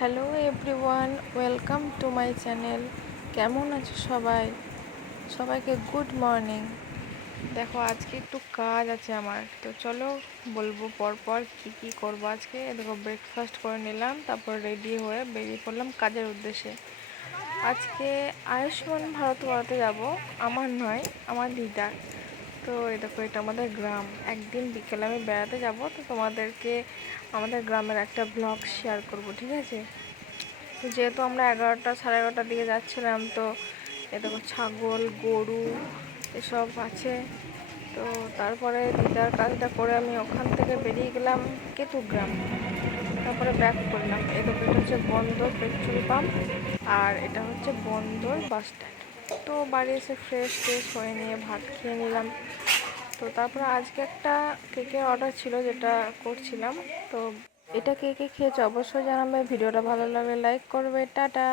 Hello everyone, welcome to my channel. কেমন আছো সবাই? সবাইকে গুড মর্নিং। দেখো, আজকে একটু কাজ আছে আমার, তো চলো বলবো পরপর কী কী করবো আজকে। দেখো, ব্রেকফাস্ট করে নিলাম, তারপর রেডি হয়ে বেরিয়ে পড়লাম কাজের উদ্দেশ্যে। আজকে আয়ুষ্মান ভারত করাতে যাব, আমার নয়, আমার দিদার। তো এই দেখো, এটা আমাদের গ্রাম। একদিন বিকেলে আমি বেড়াতে যাব, তো তোমাদেরকে আমাদের গ্রামের একটা ব্লগ শেয়ার করব, ঠিক আছে? তো যেহেতু আমরা 11টা সাড়ে 11টার দিকে যাচ্ছিলাম, তো এ দেখো ছাগল গরু এসব আছে। তো তারপরে দিদার কাজটা করে আমি ওখান থেকে বেরিয়ে গেলাম কেতুগ্রাম, তারপরে ব্যাক করলাম। এই দেখো, এটা হচ্ছে বন্দর পেট্রোল পাম্প, আর এটা হচ্ছে বন্দর বাস স্ট্যান্ড। তো বাড়ি এসে ফ্রেশ ট্রেশ হয়ে নিয়ে ভাত খেয়ে নিলাম। তো তারপরে আজকে একটা কেকের অর্ডার ছিল, যেটা করছিলাম। তো এটা কে কে খেয়েছে অবশ্যই জানাবে। ভিডিওটা ভালো লাগলে লাইক করবে। টাটা।